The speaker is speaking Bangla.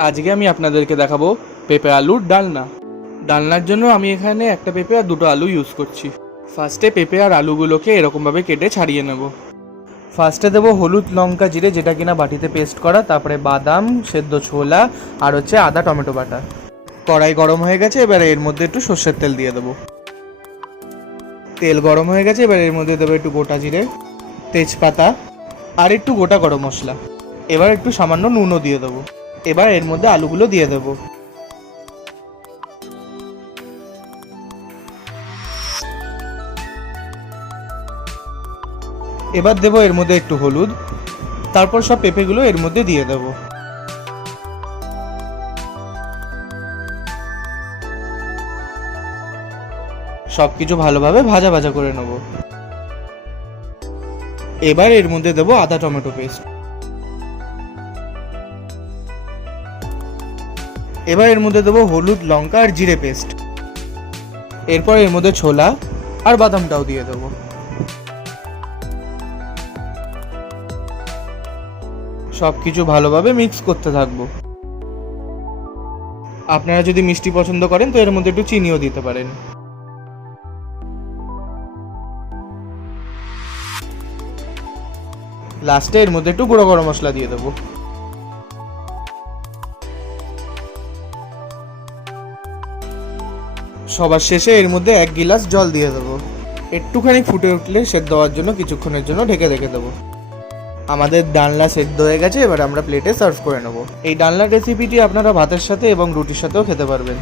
আজকে আমি আপনাদেরকে দেখাবো পেঁপে আলুর ডালনা। ডালনার জন্য আমি এখানে একটা পেঁপে আর দুটো আলু ইউজ করছি। ফার্স্টে পেঁপে আর আলুগুলোকে এরকমভাবে কেটে ছাড়িয়ে নেব। ফার্স্টে দেবো হলুদ লঙ্কা জিরে, যেটা কিনা বাটিতে পেস্ট করা, তারপরে বাদাম, সেদ্ধ ছোলা, আর হচ্ছে আদা টমেটো বাটা। কড়াই গরম হয়ে গেছে, এবার এর মধ্যে একটু সর্ষের তেল দিয়ে দেবো। তেল গরম হয়ে গেছে, এবার এর মধ্যে দেবো একটু গোটা জিরে, তেজপাতা, আর একটু গোটা গরম মশলা। এবার একটু সামান্য নুনও দিয়ে দেবো। এবার এর মধ্যে আলুগুলো দিয়ে দেবো। এবার দেবো এর মধ্যে একটু হলুদ। তারপর সব পেঁপেগুলো এর মধ্যে দিয়ে দেবো। সব কিছু ভালোভাবে ভাজা ভাজা করে নেব। এবার এর মধ্যে দেবো আদা টমেটো পেস্ট। এবার এর মধ্যে দেবো হলুদ লঙ্কা আর জিরে পেস্ট। এরপর এর মধ্যে ছোলা আর বাদামটাও দিয়ে দেবো। সব কিছু ভালোভাবে মিক্স করতে থাকব। আপনারা যদি মিষ্টি পছন্দ করেন, তো এর মধ্যে একটু চিনিও দিতে পারেন। লাস্টে এর মধ্যে একটু গুঁড়ো গরম মশলা দিয়ে দেবো। সবার শেষে এর মধ্যে এক গিলাস জল দিয়ে দেবো। একটুখানি ফুটে উঠলে সেদ্ধ হওয়ার জন্য কিছুক্ষণের জন্য ঢেকে রেখে দেবো। আমাদের ডালনা সেদ্ধ হয়ে গেছে, এবার আমরা প্লেটে সার্ভ করে নেব। এই ডালনা রেসিপিটি আপনারা ভাতের সাথে এবং রুটির সাথেও খেতে পারবেন।